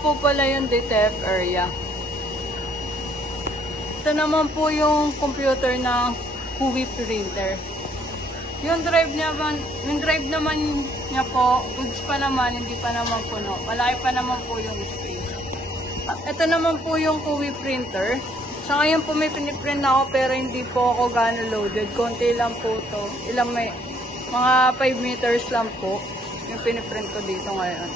po pala yung DTF area. Ito naman po yung computer ng Huwi printer. Yung drive naman niya po, goods pa naman, hindi pa naman puno. Malaki pa naman po yung space. Ito naman po yung Huwi printer. Sa ngayon po may piniprint ako pero hindi po ako gano'n loaded. Konti lang po to. Mga 5 meters lang po yung piniprint ko dito ngayon.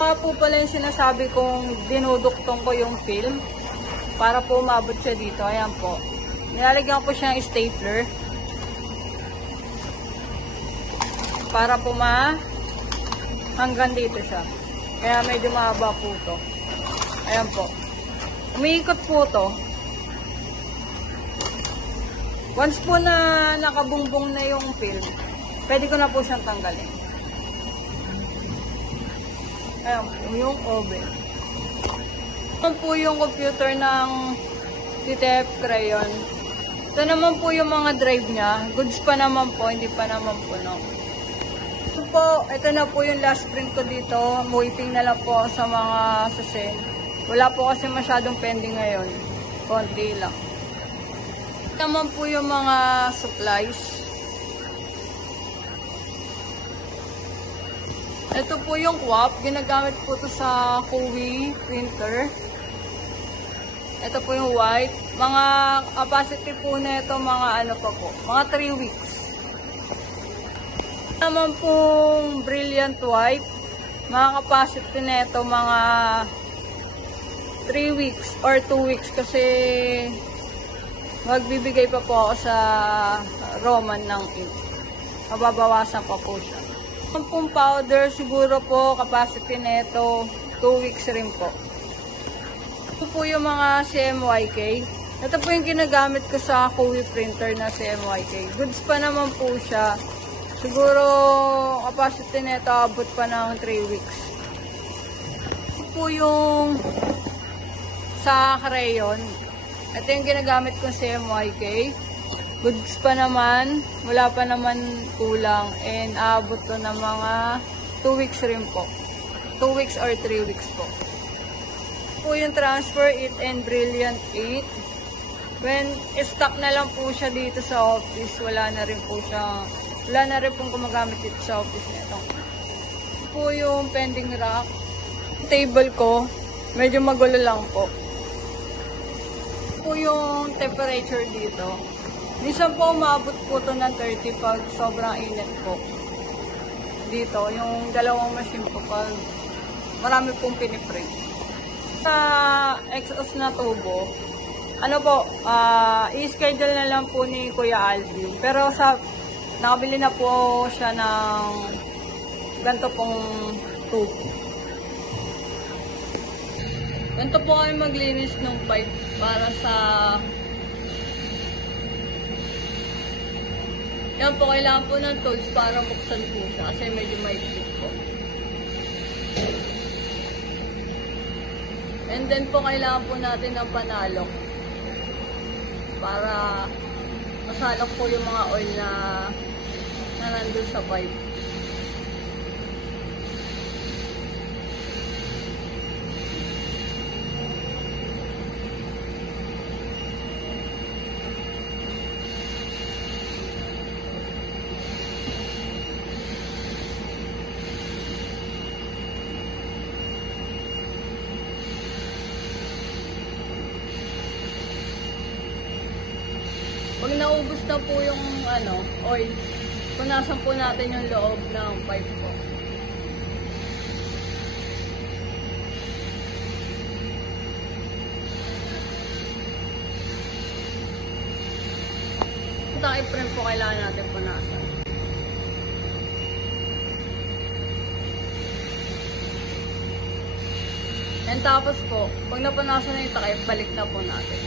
Mga po pala yung sinasabi kong dinuduktong ko yung film para po umabot siya dito. Ayan po. Nilalagyan ko siya ng stapler para po hanggang dito siya. Kaya medyo mahaba po to. Ayan po. Umiikot po to. Once po na nakabungbong na yung film, pwede ko na po siyang tanggalin. Ayan po, yung oven. Ito po yung computer ng DTF Crayon. Ito naman po yung mga drive niya. Goods pa naman po, hindi pa naman puno. Ito na po yung last print ko dito. Waiting na lang po sa mga sasend. Wala po kasi masyadong pending ngayon. Konti lang. Ito naman po yung mga supplies. Ito po yung QAP. Ginagamit po ito sa Huwi printer. Ito po yung white. Mga capacity po na ito, mga ano pa po. Mga 3 weeks. Ito naman pong Brilliant White. Mga capacity na ito, mga 3 weeks or 2 weeks kasi magbibigay pa po ako sa Roman ng ink. Mababawasan pa po siya. Ang pong powder, siguro po capacity na ito 2 weeks rin po. Ito po yung mga CMYK. Ito po yung ginagamit ko sa Huwi printer na CMYK. Goods pa naman po siya. Siguro capacity na ito abot pa ng 3 weeks. Ito po yung sa crayon. Ito yung ginagamit ko sa CMYK. Goods pa naman. Wala pa naman kulang. And abot to ng mga 2 weeks rin po. 2 weeks or 3 weeks po. Po yung Transfer It and Brilliant 8. When stock na lang po siya dito sa office, wala na rin pong gumagamit dito sa office nito. Po yung pending rack. Table ko, medyo magulo lang po. Po yung temperature dito. Minsan po umabot po to ng 30 pag sobrang init po. Dito, yung dalawang machine po pag marami pong piniprint. Sa exhaust na tubo, i-schedule na lang po ni Kuya Alvin. Pero nakabili na po siya ng ganito pong tubo. Ganito po kami maglinis ng pipe para sa... Yan po, kailangan po ng tools para buksan po siya kasi medyo maiklit po. And then po, kailangan po natin ng panalok para masalok po yung mga oil na nandun sa pipe. Pag naubos na po yung oil, punasan po natin yung loob ng pipe po. Ito i-frame po kailangan natin punasan. And tapos po, pag napunasan na yung takip, balik na po natin.